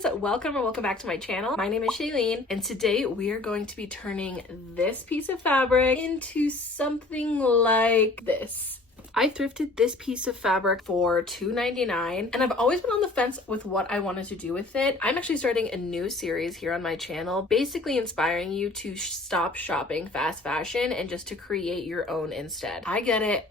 friends, welcome or welcome back to my channel. My name is Shein, and today we are going to be turning this piece of fabric into something like this. I thrifted this piece of fabric for $2.99, and I've always been on the fence with what I wanted to do with it. I'm actually starting a new series here on my channel, basically inspiring you to stop shopping fast fashion and just to create your own instead. I get it.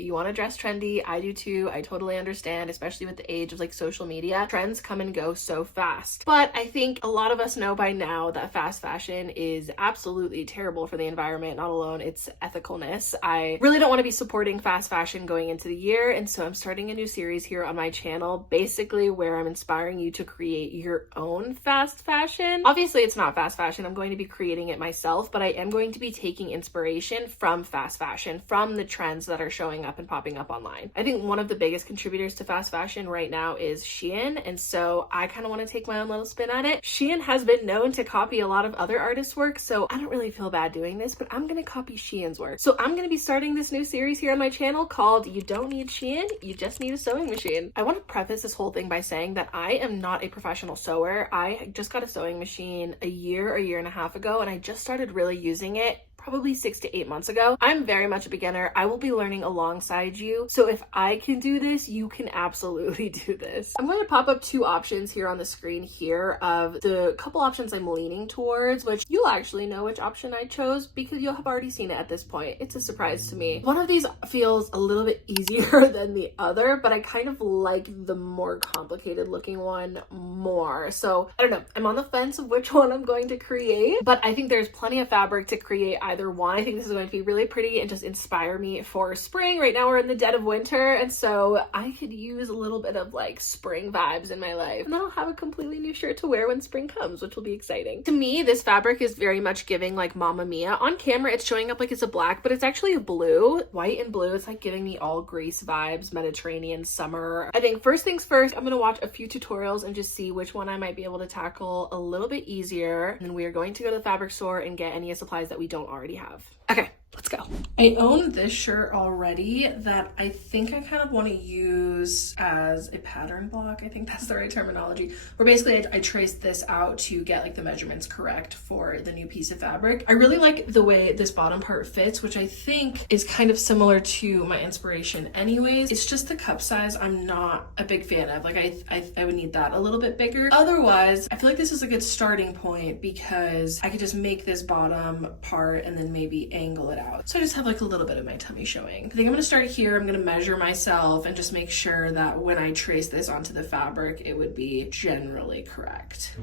You want to dress trendy. I do too. I totally understand, especially with the age of like social media. Trends come and go so fast. But I think a lot of us know by now that fast fashion is absolutely terrible for the environment, not alone its ethicalness. I really don't want to be supporting fast fashion going into the year, and so I'm starting a new series here on my channel, basically where I'm inspiring you to create your own fast fashion. Obviously it's not fast fashion, I'm going to be creating it myself, but I am going to be taking inspiration from fast fashion, from the trends that are showing up and popping up online. I think one of the biggest contributors to fast fashion right now is Shein, and so I kind of want to take my own little spin at it. Shein has been known to copy a lot of other artists' work, so I don't really feel bad doing this, but I'm gonna copy Shein's work. So I'm gonna be starting this new series here on my channel called You Don't Need Shein, You Just Need a Sewing Machine. I want to preface this whole thing by saying that I am not a professional sewer. I just got a sewing machine a year and a half ago, and I just started really using it probably 6 to 8 months ago. I'm very much a beginner. I will be learning alongside you. So if I can do this, you can absolutely do this. I'm going to pop up two options here on the screen here of the couple options I'm leaning towards, which you'll actually know which option I chose because you'll have already seen it at this point. It's a surprise to me. One of these feels a little bit easier than the other, but I kind of like the more complicated looking one more. So I don't know. I'm on the fence of which one I'm going to create, but I think there's plenty of fabric to create either one. I think this is going to be really pretty and just inspire me for spring. Right now we're in the dead of winter, and so I could use a little bit of like spring vibes in my life, and then I'll have a completely new shirt to wear when spring comes, which will be exciting. To me, this fabric is very much giving like Mamma Mia. On camera it's showing up like it's a black, but it's actually a blue. White and blue. It's like giving me all Greece vibes, Mediterranean summer. I think first things first, I'm gonna watch a few tutorials and just see which one I might be able to tackle a little bit easier, and then we are going to go to the fabric store and get any supplies that we don't already have. Okay, let's go. I own this shirt already that I think I kind of want to use as a pattern block. I think that's the right terminology. Where basically I traced this out to get like the measurements correct for the new piece of fabric. I really like the way this bottom part fits, which I think is kind of similar to my inspiration anyways. It's just the cup size I'm not a big fan of. Like I would need that a little bit bigger. Otherwise, I feel like this is a good starting point because I could just make this bottom part and then maybe angle it out. So I just have like a little bit of my tummy showing. I think I'm gonna start here. I'm gonna measure myself and just make sure that when I trace this onto the fabric, it would be generally correct.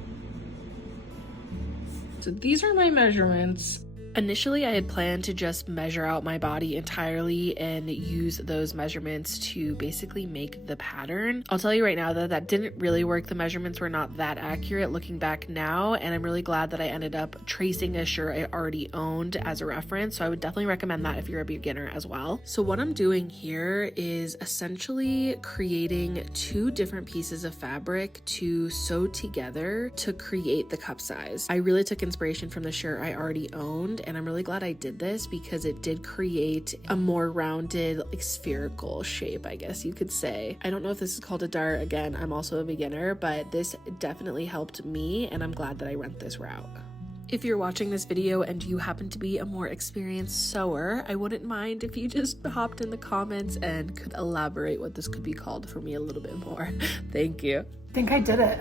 So these are my measurements. Initially, I had planned to just measure out my body entirely and use those measurements to basically make the pattern. I'll tell you right now that that didn't really work. The measurements were not that accurate looking back now, and I'm really glad that I ended up tracing a shirt I already owned as a reference, so I would definitely recommend that if you're a beginner as well. So what I'm doing here is essentially creating two different pieces of fabric to sew together to create the cup size. I really took inspiration from the shirt I already owned, and I'm really glad I did this because it did create a more rounded, like spherical shape, I guess you could say. I don't know if this is called a dart. Again, I'm also a beginner, but this definitely helped me, and I'm glad that I went this route. If you're watching this video and you happen to be a more experienced sewer, I wouldn't mind if you just hopped in the comments and could elaborate what this could be called for me a little bit more. Thank you. I think I did it.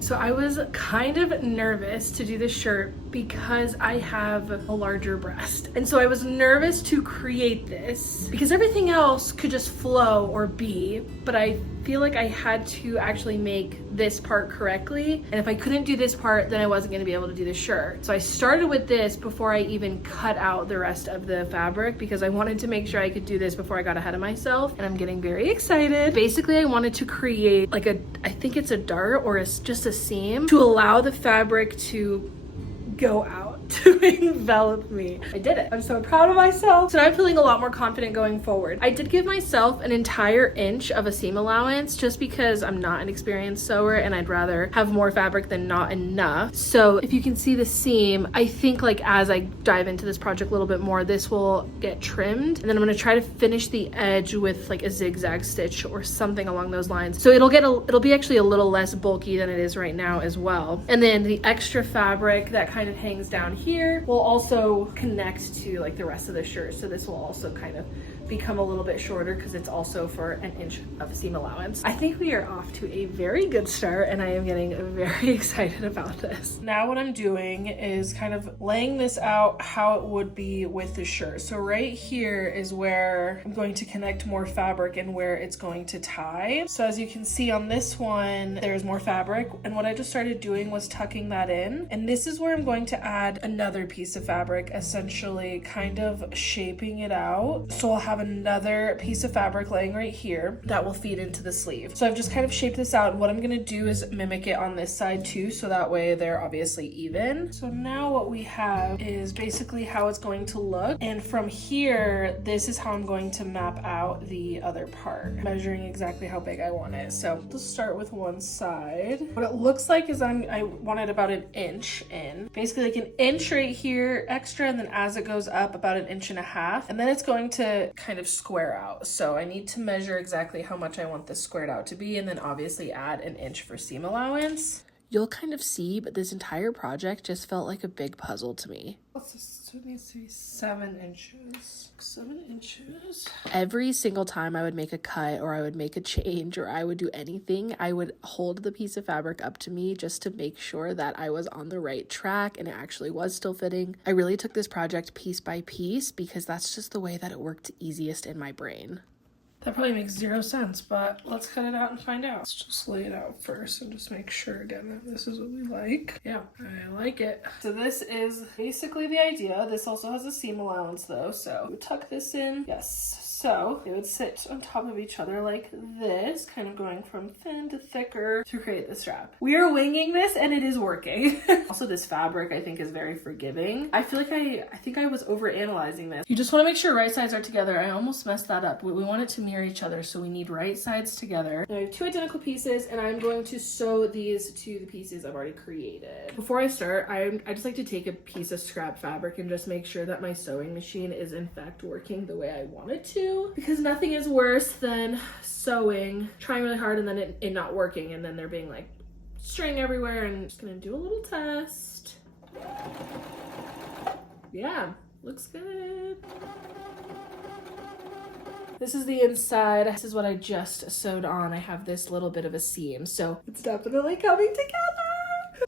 So I was kind of nervous to do this shirt because I have a larger breast. And so I was nervous to create this because everything else could just flow or be, but I feel like I had to actually make this part correctly. And if I couldn't do this part, then I wasn't gonna be able to do the shirt. So I started with this before I even cut out the rest of the fabric because I wanted to make sure I could do this before I got ahead of myself. And I'm getting very excited. Basically, I wanted to create like I think it's a dart or just a seam to allow the fabric to go out. to envelop me. I did it. I'm so proud of myself. So now I'm feeling a lot more confident going forward. I did give myself an entire inch of a seam allowance just because I'm not an experienced sewer and I'd rather have more fabric than not enough. So if you can see the seam, I think like as I dive into this project a little bit more, this will get trimmed. And then I'm gonna try to finish the edge with like a zigzag stitch or something along those lines. So it'll be actually a little less bulky than it is right now as well. And then the extra fabric that kind of hangs down here will also connect to like the rest of the shirt. So this will also kind of become a little bit shorter because it's also for an inch of seam allowance. I think we are off to a very good start and I am getting very excited about this. Now what I'm doing is kind of laying this out how it would be with the shirt. So right here is where I'm going to connect more fabric and where it's going to tie. So as you can see on this one, there's more fabric, and what I just started doing was tucking that in, and this is where I'm going to add another piece of fabric, essentially kind of shaping it out. So I'll have another piece of fabric laying right here that will feed into the sleeve. So I've just kind of shaped this out, and what I'm gonna do is mimic it on this side too, so that way they're obviously even. So now what we have is basically how it's going to look, and from here, this is how I'm going to map out the other part, measuring exactly how big I want it. So let's start with one side. What it looks like is I wanted about an inch in, basically like an inch right here extra, and then as it goes up about an inch and a half, and then it's going to kind of square out. So I need to measure exactly how much I want this squared out to be, and then obviously add an inch for seam allowance. You'll kind of see, but this entire project just felt like a big puzzle to me. So it needs to be 7 inches. 7 inches. Every single time I would make a cut or I would make a change or I would do anything, I would hold the piece of fabric up to me just to make sure that I was on the right track and it actually was still fitting. I really took this project piece by piece because that's just the way that it worked easiest in my brain. That probably makes 0 sense, but let's cut it out and find out. Let's just lay it out first and just make sure again that this is what we like. Yeah, I like it. So this is basically the idea. This also has a seam allowance though, so we tuck this in. Yes. So it would sit on top of each other like this, kind of going from thin to thicker to create the strap. We are winging this and it is working. Also, this fabric I think is very forgiving. I feel like I think I was over analyzing this. You just want to make sure right sides are together. I almost messed that up. We want it to mirror each other, so we need right sides together. Now I have 2 identical pieces and I'm going to sew these to the pieces I've already created. Before I start, I just like to take a piece of scrap fabric and just make sure that my sewing machine is in fact working the way I want it to. Because nothing is worse than sewing, trying really hard and then it not working, and then there being like string everywhere. And I'm just gonna do a little test. Yeah, looks good. This is the inside. This is what I just sewed on. I have this little bit of a seam, so it's definitely coming together.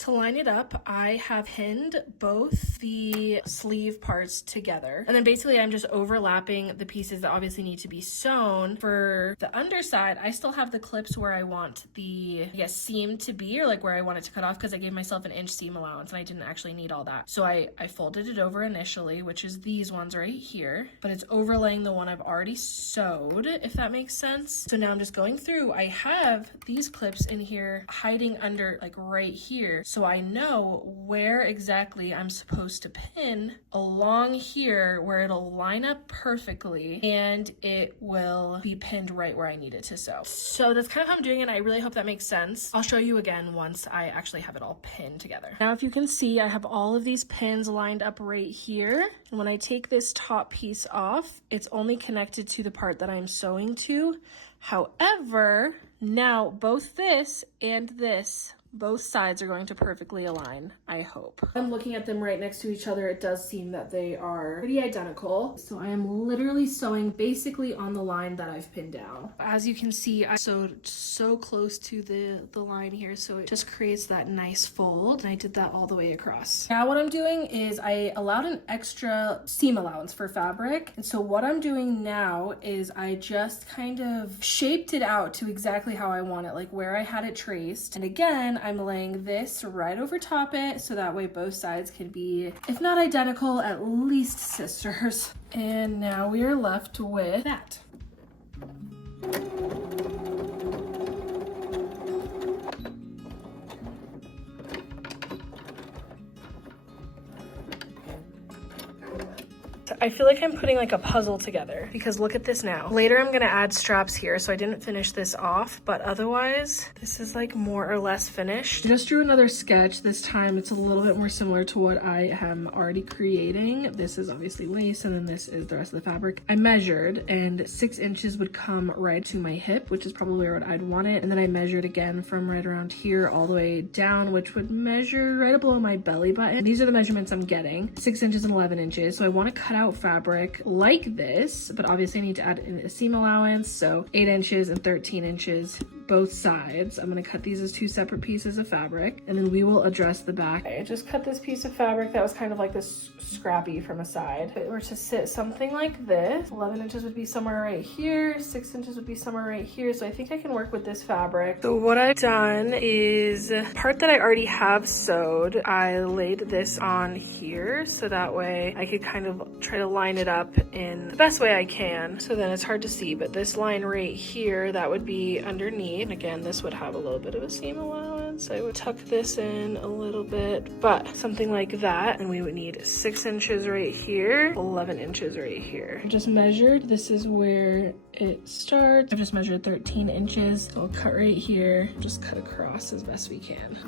To line it up, I have pinned both the sleeve parts together. And then basically I'm just overlapping the pieces that obviously need to be sewn. For the underside, I still have the clips where I want the seam to be, or like where I want it to cut off, because I gave myself an inch seam allowance and I didn't actually need all that. So I folded it over initially, which is these ones right here, but it's overlaying the one I've already sewed, if that makes sense. So now I'm just going through. I have these clips in here hiding under like right here. So I know where exactly I'm supposed to pin along here where it'll line up perfectly and it will be pinned right where I need it to sew. So that's kind of how I'm doing it. I really hope that makes sense. I'll show you again once I actually have it all pinned together. Now, if you can see, I have all of these pins lined up right here. And when I take this top piece off, it's only connected to the part that I'm sewing to. However, now both this and this, both sides are going to perfectly align, I hope. I'm looking at them right next to each other. It does seem that they are pretty identical. So I am literally sewing basically on the line that I've pinned down. As you can see, I sewed so close to the line here, so it just creates that nice fold. And I did that all the way across. Now what I'm doing is I allowed an extra seam allowance for fabric. And so what I'm doing now is I just kind of shaped it out to exactly how I want it, like where I had it traced. And again, I'm laying this right over top it so that way both sides can be, if not identical, at least sisters. And now we are left with that. I feel like I'm putting like a puzzle together because look at this now. Later I'm gonna add straps here, so I didn't finish this off, but otherwise this is like more or less finished. Just drew another sketch. This time it's a little bit more similar to what I am already creating. This is obviously lace and then this is the rest of the fabric. I measured and 6 inches would come right to my hip, which is probably where I'd want it. And then I measured again from right around here all the way down, which would measure right below my belly button. These are the measurements I'm getting, 6 inches and 11 inches. So I want to cut out fabric like this, but obviously I need to add in a seam allowance. So 8 inches and 13 inches both sides. I'm going to cut these as 2 separate pieces of fabric and then we will address the back. I just cut this piece of fabric that was kind of like this scrappy from a side. If it were to sit something like this, 11 inches would be somewhere right here, 6 inches would be somewhere right here. So I think I can work with this fabric. So what I've done is part that I already have sewed, I laid this on here so that way I could kind of try to line it up in the best way I can. So then it's hard to see, but this line right here, that would be underneath. And again, this would have a little bit of a seam allowance. I would tuck this in a little bit, but something like that. And we would need 6 inches right here, 11 inches right here. I just measured, this is where it starts. I've just measured 13 inches. So I'll cut right here, just cut across as best we can.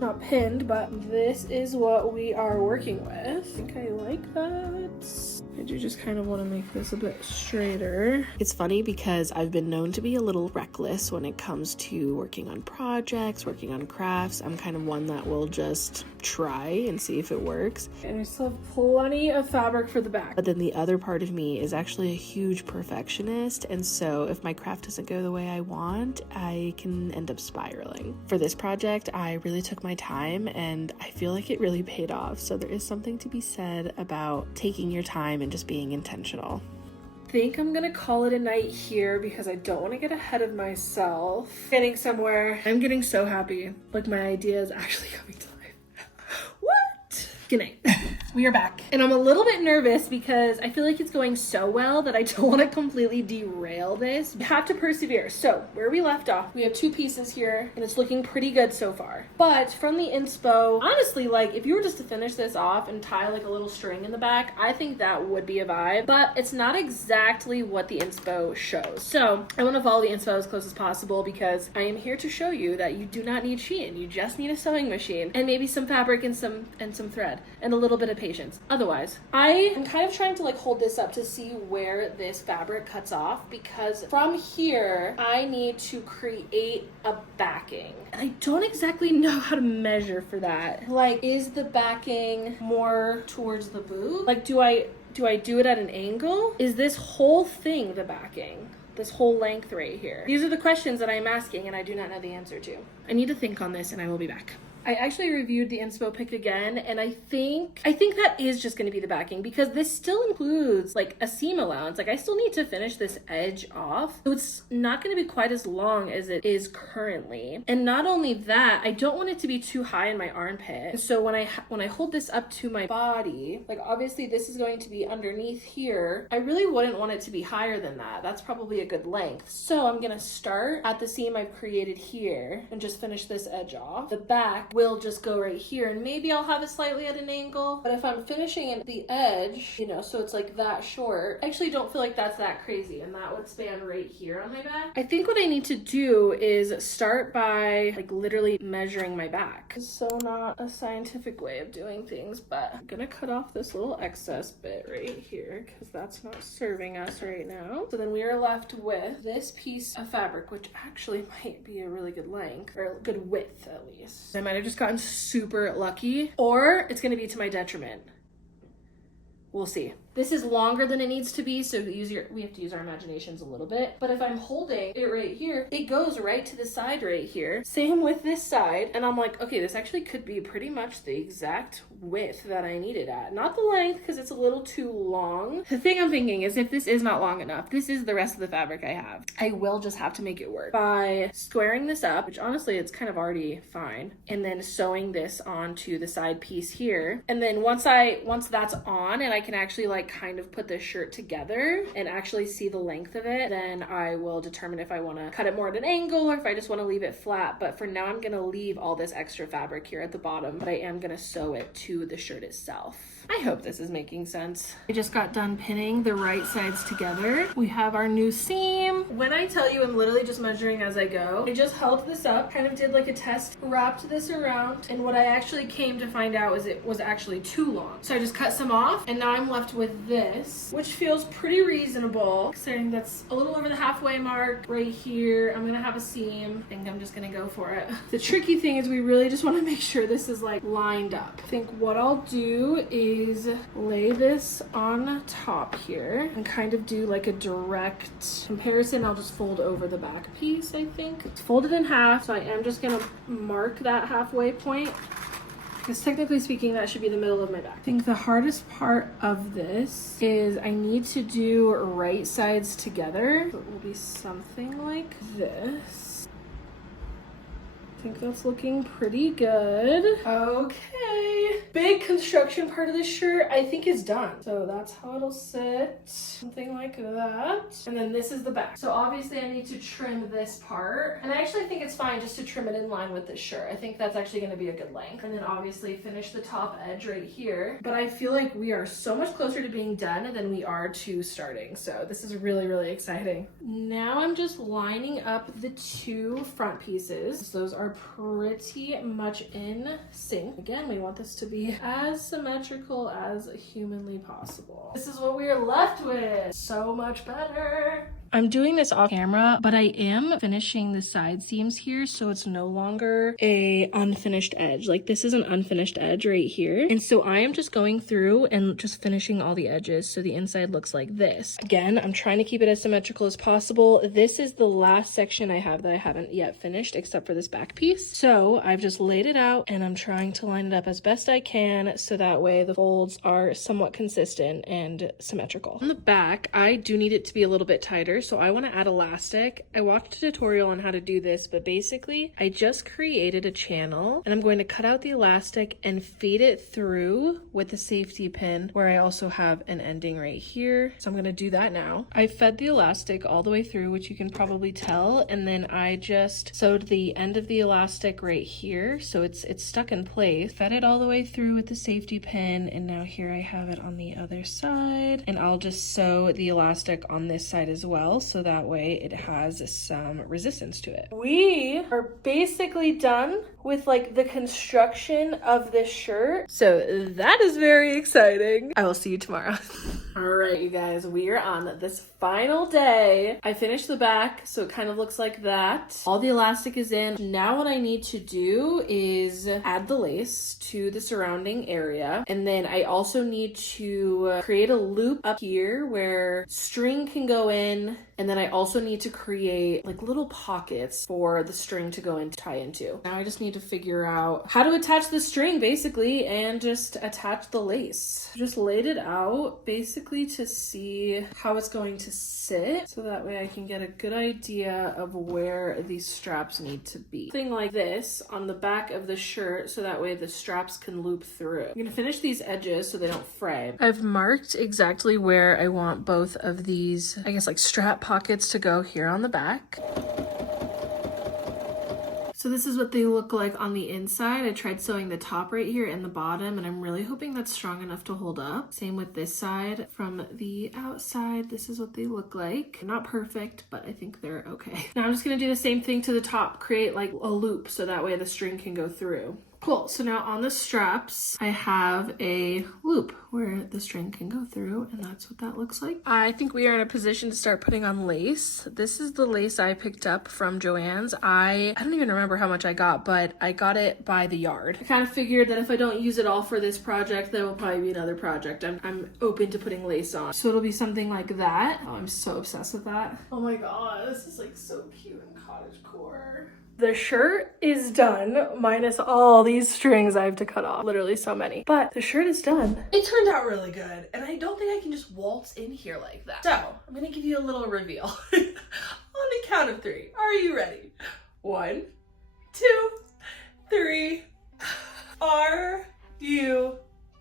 Not pinned, but this is what we are working with. I think I like that. I do just kind of want to make this a bit straighter. It's funny because I've been known to be a little reckless when it comes to working on projects, working on crafts. I'm kind of one that will just try and see if it works. And I still have plenty of fabric for the back. But then the other part of me is actually a huge perfectionist. And so if my craft doesn't go the way I want, I can end up spiraling. For this project, I really took my time and I feel like it really paid off. So there is something to be said about taking your time and just being intentional. I think I'm gonna call it a night here because I don't want to get ahead of myself. Getting somewhere. I'm getting so happy. Like my idea is actually coming to life. What? Good night. We are back. And I'm a little bit nervous because I feel like it's going so well that I don't want to completely derail this. You have to persevere. So where we left off, we have 2 pieces here and it's looking pretty good so far. But from the inspo, honestly, like if you were just to finish this off and tie like a little string in the back, I think that would be a vibe, but it's not exactly what the inspo shows. So I want to follow the inspo as close as possible because I am here to show you that you do not need Shein. You just need a sewing machine and maybe some fabric and some thread and a little bit of patience. Otherwise, I am kind of trying to like hold this up to see where this fabric cuts off because from here, I need to create a backing. And I don't exactly know how to measure for that. Like, is the backing more towards the boob? Like, do I do it at an angle? Is this whole thing the backing? This whole length right here? These are the questions that I'm asking and I do not know the answer to. I need to think on this and I will be back. I actually reviewed the inspo pic again and I think that is just going to be the backing because this still includes like a seam allowance. Like I still need to finish this edge off. So it's not going to be quite as long as it is currently. And not only that, I don't want it to be too high in my armpit. So when I hold this up to my body, like obviously this is going to be underneath here. I really wouldn't want it to be higher than that. That's probably a good length. So I'm going to start at the seam I've created here and just finish this edge off. The back will just go right here and maybe I'll have it slightly at an angle, but if I'm finishing at the edge, you know, so it's like that short, I actually don't feel like that's that crazy and that would span right here on my back. I think what I need to do is start by like literally measuring my back. It's so not a scientific way of doing things, but I'm gonna cut off this little excess bit right here because that's not serving us right now. So then we are left with this piece of fabric, which actually might be a really good length or a good width at least. I might have just gotten super lucky or it's going to be to my detriment. We'll see. This is longer than it needs to be, so we have to use our imaginations a little bit. But if I'm holding it right here, it goes right to the side right here. Same with this side. And I'm like, okay, this actually could be pretty much the exact width that I need it at. Not the length, because it's a little too long. The thing I'm thinking is if this is not long enough, this is the rest of the fabric I have. I will just have to make it work by squaring this up, which honestly, it's kind of already fine. And then sewing this onto the side piece here. And then once that's on and I can actually like like kind of put this shirt together and actually see the length of it, then I will determine if I want to cut it more at an angle or if I just want to leave it flat. But for now, I'm going to leave all this extra fabric here at the bottom, but I am going to sew it to the shirt itself. I hope this is making sense. I just got done pinning the right sides together. We have our new seam. When I tell you I'm literally just measuring as I go, I just held this up, kind of did like a test, wrapped this around, and what I actually came to find out was it was actually too long. So I just cut some off, and now I'm left with this, which feels pretty reasonable, considering that's a little over the halfway mark right here. I'm gonna have a seam. I think I'm just gonna go for it. The tricky thing is we really just wanna make sure this is like lined up. I think what I'll do is lay this on top here and kind of do like a direct comparison. I'll just fold over the back piece, I think. It's folded in half, so I am just gonna mark that halfway point, because technically speaking, that should be the middle of my back. I think the hardest part of this is I need to do right sides together. So it will be something like this. I think that's looking pretty good. Okay. Big construction part of this shirt I think is done. So that's how it'll sit. Something like that. And then this is the back. So obviously I need to trim this part. And I actually think it's fine just to trim it in line with this shirt. I think that's actually going to be a good length. And then obviously finish the top edge right here. But I feel like we are so much closer to being done than we are to starting. So this is really, really exciting. Now I'm just lining up the two front pieces. So those are pretty much in sync. Again, we want this to be as symmetrical as humanly possible. This is what we are left with. So much better. I'm doing this off camera, but I am finishing the side seams here, so it's no longer a unfinished edge. Like this is an unfinished edge right here. And so I am just going through and just finishing all the edges so the inside looks like this. Again, I'm trying to keep it as symmetrical as possible. This is the last section I have that I haven't yet finished except for this back piece. So I've just laid it out and I'm trying to line it up as best I can so that way the folds are somewhat consistent and symmetrical. On the back, I do need it to be a little bit tighter, so I want to add elastic. I watched a tutorial on how to do this, but basically I just created a channel and I'm going to cut out the elastic and feed it through with the safety pin where I also have an ending right here. So I'm going to do that now. I fed the elastic all the way through, which you can probably tell, and then I just sewed the end of the elastic right here so it's stuck in place. Fed it all the way through with the safety pin, and now here I have it on the other side, and I'll just sew the elastic on this side as well so that way it has some resistance to it. We are basically done with like the construction of this shirt, so that is very exciting. I will see you tomorrow. All right, you guys, we are on this final day. I finished the back, so it kind of looks like that. All the elastic is in. Now what I need to do is add the lace to the surrounding area. And then I also need to create a loop up here where string can go in. And then I also need to create like little pockets for the string to go in to tie into. Now I just need to figure out how to attach the string basically and just attach the lace. Just laid it out basically to see how it's going to sit so that way I can get a good idea of where these straps need to be. Thing like this on the back of the shirt so that way the straps can loop through. I'm gonna finish these edges so they don't fray. I've marked exactly where I want both of these, I guess like strap pockets to go here on the back. So this is what they look like on the inside. I tried sewing the top right here and the bottom, and I'm really hoping that's strong enough to hold up. Same with this side. From the outside, this is what they look like. Not perfect, but I think they're okay. Now I'm just gonna do the same thing to the top, create like a loop so that way the string can go through. Cool, so now on the straps, I have a loop where the string can go through, and that's what that looks like. I think we are in a position to start putting on lace. This is the lace I picked up from Joann's. I don't even remember how much I got, but I got it by the yard. I kind of figured that if I don't use it all for this project, there will probably be another project I'm open to putting lace on. So it'll be something like that. Oh, I'm so obsessed with that. Oh my god, this is like so cute in Cottagecore. The shirt is done, minus all these strings I have to cut off. Literally so many. But the shirt is done. It turned out really good, and I don't think I can just waltz in here like that. So, I'm gonna give you a little reveal. On the count of 3. Are you ready? 1, 2, 3. Are you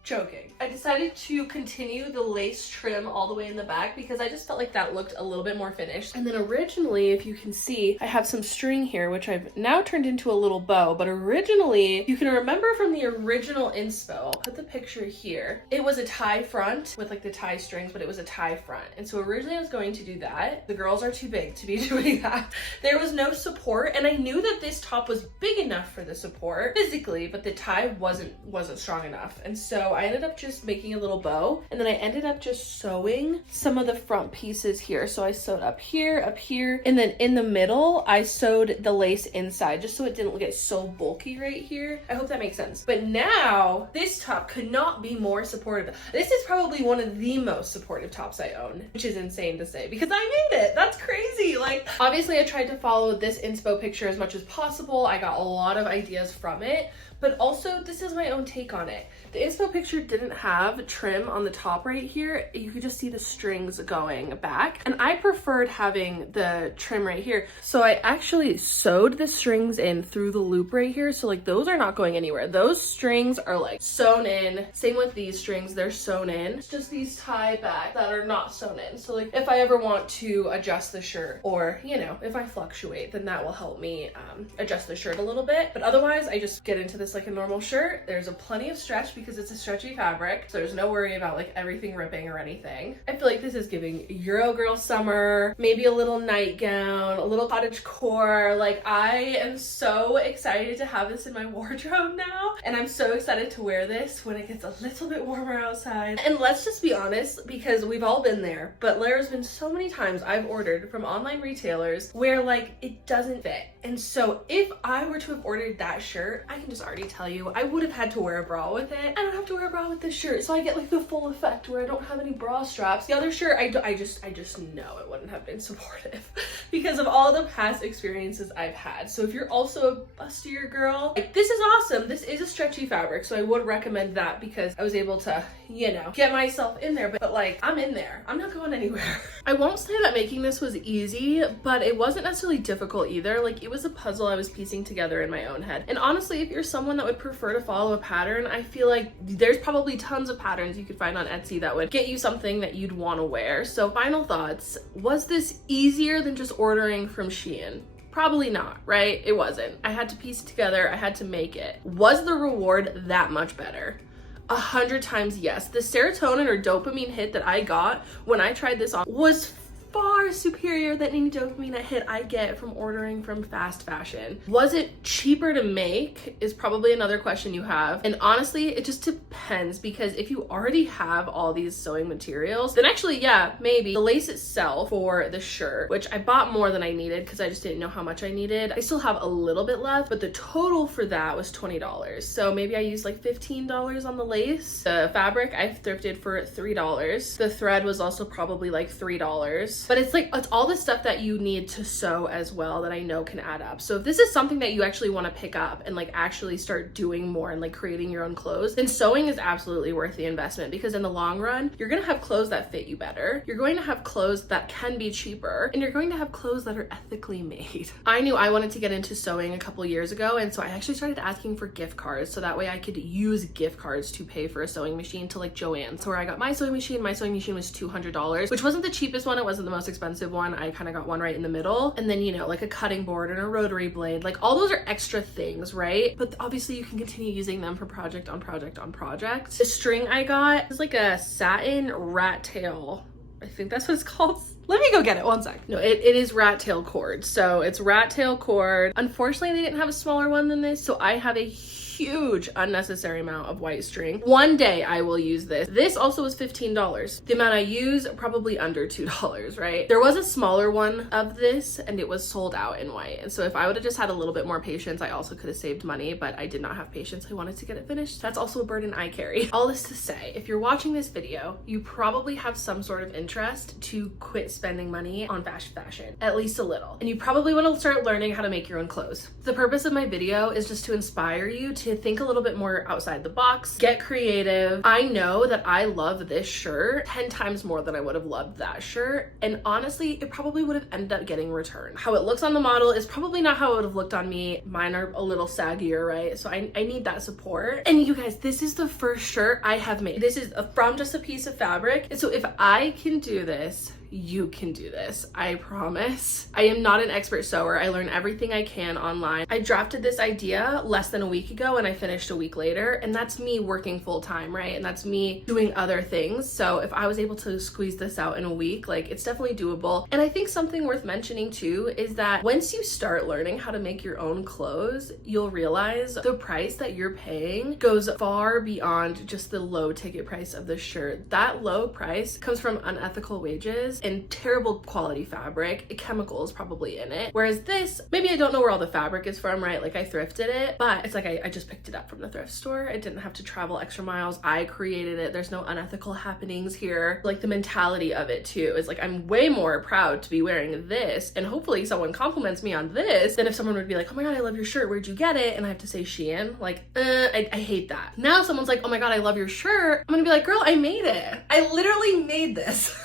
Joking. I decided to continue the lace trim all the way in the back because I just felt like that looked a little bit more finished. And then originally, if you can see, I have some string here, which I've now turned into a little bow, but originally, you can remember from the original inspo, I'll put the picture here, it was a tie front with like the tie strings, but it was a tie front. And so originally I was going to do that. The girls are too big to be doing that. There was no support, and I knew that this top was big enough for the support physically, but the tie wasn't strong enough. And so I ended up just making a little bow, and then I ended up just sewing some of the front pieces here. So I sewed up here, and then in the middle, I sewed the lace inside just so it didn't get so bulky right here. I hope that makes sense. But now this top could not be more supportive. This is probably one of the most supportive tops I own, which is insane to say because I made it. That's crazy. Like, obviously I tried to follow this inspo picture as much as possible. I got a lot of ideas from it, but also this is my own take on it. The inspo picture didn't have trim on the top right here. You could just see the strings going back, and I preferred having the trim right here. So I actually sewed the strings in through the loop right here. So like those are not going anywhere. Those strings are like sewn in. Same with these strings, they're sewn in. It's just these tie back that are not sewn in. So like if I ever want to adjust the shirt, or you know, if I fluctuate, then that will help me adjust the shirt a little bit. But otherwise I just get into this like a normal shirt. There's a plenty of stretch because it's a stretchy fabric, so there's no worry about like everything ripping or anything. I feel like this is giving Euro girl summer, maybe a little nightgown, a little cottagecore. Like, I am so excited to have this in my wardrobe now, and I'm so excited to wear this when it gets a little bit warmer outside. And let's just be honest, because we've all been there, but there's been so many times I've ordered from online retailers where like it doesn't fit. And so if I were to have ordered that shirt, I can just already tell you I would have had to wear a bra with it. I don't have to wear a bra with this shirt, so I get like the full effect where I don't have any bra straps. The other shirt, I just know it wouldn't have been supportive because of all the past experiences I've had. So if you're also a bustier girl, like, this is awesome. This is a stretchy fabric, so I would recommend that because I was able to, you know, get myself in there. But like, I'm in there. I'm not going anywhere. I won't say that making this was easy, but it wasn't necessarily difficult either. Like, it was a puzzle I was piecing together in my own head. And honestly, if you're someone that would prefer to follow a pattern, I feel like there's probably tons of patterns you could find on Etsy that would get you something that you'd want to wear. So final thoughts, was this easier than just ordering from Shein? Probably not, right? It wasn't. I had to piece it together. I had to make it. Was the reward that much better? 100 times yes. The serotonin or dopamine hit that I got when I tried this on was far superior than any dopamine hit I get from ordering from fast fashion. Was it cheaper to make is probably another question you have. And honestly, it just depends, because if you already have all these sewing materials, then actually, yeah, maybe. The lace itself for the shirt, which I bought more than I needed because I just didn't know how much I needed. I still have a little bit left, but the total for that was $20. So maybe I used like $15 on the lace. The fabric I thrifted for $3. The thread was also probably like $3. But it's like, it's all the stuff that you need to sew as well that I know can add up. So if this is something that you actually want to pick up and like actually start doing more and like creating your own clothes, then sewing is absolutely worth the investment, because in the long run, you're going to have clothes that fit you better. You're going to have clothes that can be cheaper, and you're going to have clothes that are ethically made. I knew I wanted to get into sewing a couple years ago, and so I actually started asking for gift cards so that way I could use gift cards to pay for a sewing machine to like Joann's, where I got my sewing machine. My sewing machine was $200, which wasn't the cheapest one. It wasn't the most expensive one. I kind of got one right in the middle. And then, you know, like a cutting board and a rotary blade, like all those are extra things, right? But obviously you can continue using them for project on project on project. The string I got is like a satin rat tail. I think that's what it's called. Let me go get it, one sec. No, it is rat tail cord. So it's rat tail cord. Unfortunately, they didn't have a smaller one than this, so I have a huge unnecessary amount of white string. One day I will use this. This also was $15. The amount I use, probably under $2, right? There was a smaller one of this and it was sold out in white. And so if I would have just had a little bit more patience, I also could have saved money, but I did not have patience. I wanted to get it finished. That's also a burden I carry. All this to say, if you're watching this video, you probably have some sort of interest to quit spending money on fast fashion, at least a little. And you probably want to start learning how to make your own clothes. The purpose of my video is just to inspire you to to think a little bit more outside the box, get creative. I know that I love this shirt 10 times more than I would have loved that shirt. And honestly, it probably would have ended up getting returned. How it looks on the model is probably not how it would have looked on me. Mine are a little saggier, right? So I need that support. And you guys, this is the first shirt I have made. This is from just a piece of fabric. And so if I can do this, you can do this. I promise. I am not an expert sewer. I learn everything I can online. I drafted this idea less than a week ago and I finished a week later, and that's me working full time, right? And that's me doing other things. So if I was able to squeeze this out in a week, like, it's definitely doable. And I think something worth mentioning too is that once you start learning how to make your own clothes, you'll realize the price that you're paying goes far beyond just the low ticket price of the shirt. That low price comes from unethical wages and terrible quality fabric, chemicals probably in it. Whereas this, maybe I don't know where all the fabric is from, right? Like, I thrifted it, but it's like I just picked it up from the thrift store. I didn't have to travel extra miles. I created it. There's no unethical happenings here. Like, the mentality of it too is like, I'm way more proud to be wearing this, and hopefully someone compliments me on this than if someone would be like, oh my God, I love your shirt. Where'd you get it? And I have to say Shein. Like, I hate that. Now someone's like, oh my God, I love your shirt. I'm gonna be like, girl, I made it. I literally made this.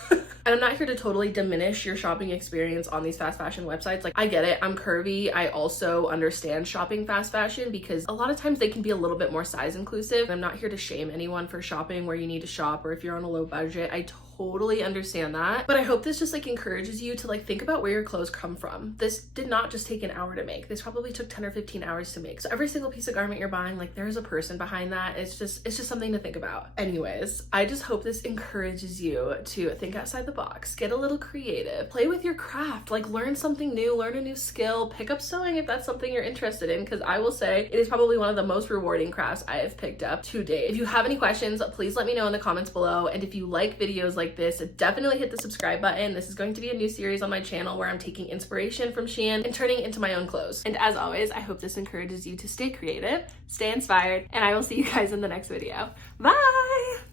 And I'm not here to totally diminish your shopping experience on these fast fashion websites. Like, I get it. I'm curvy. I also understand shopping fast fashion because a lot of times they can be a little bit more size inclusive. I'm not here to shame anyone for shopping where you need to shop or if you're on a low budget. I totally understand that. But I hope this just like encourages you to like think about where your clothes come from. This did not just take an hour to make. This probably took 10 or 15 hours to make. So every single piece of garment you're buying, like, there's a person behind that. It's just something to think about. Anyways, I just hope this encourages you to think outside the box, get a little creative, play with your craft, like, learn something new, learn a new skill, pick up sewing if that's something you're interested in, because I will say it is probably one of the most rewarding crafts I have picked up to date. If you have any questions, please let me know in the comments below. And if you like videos like this, definitely hit the subscribe button. This is going to be a new series on my channel where I'm taking inspiration from Shein and turning it into my own clothes. And as always, I hope this encourages you to stay creative, stay inspired, and I will see you guys in the next video. Bye!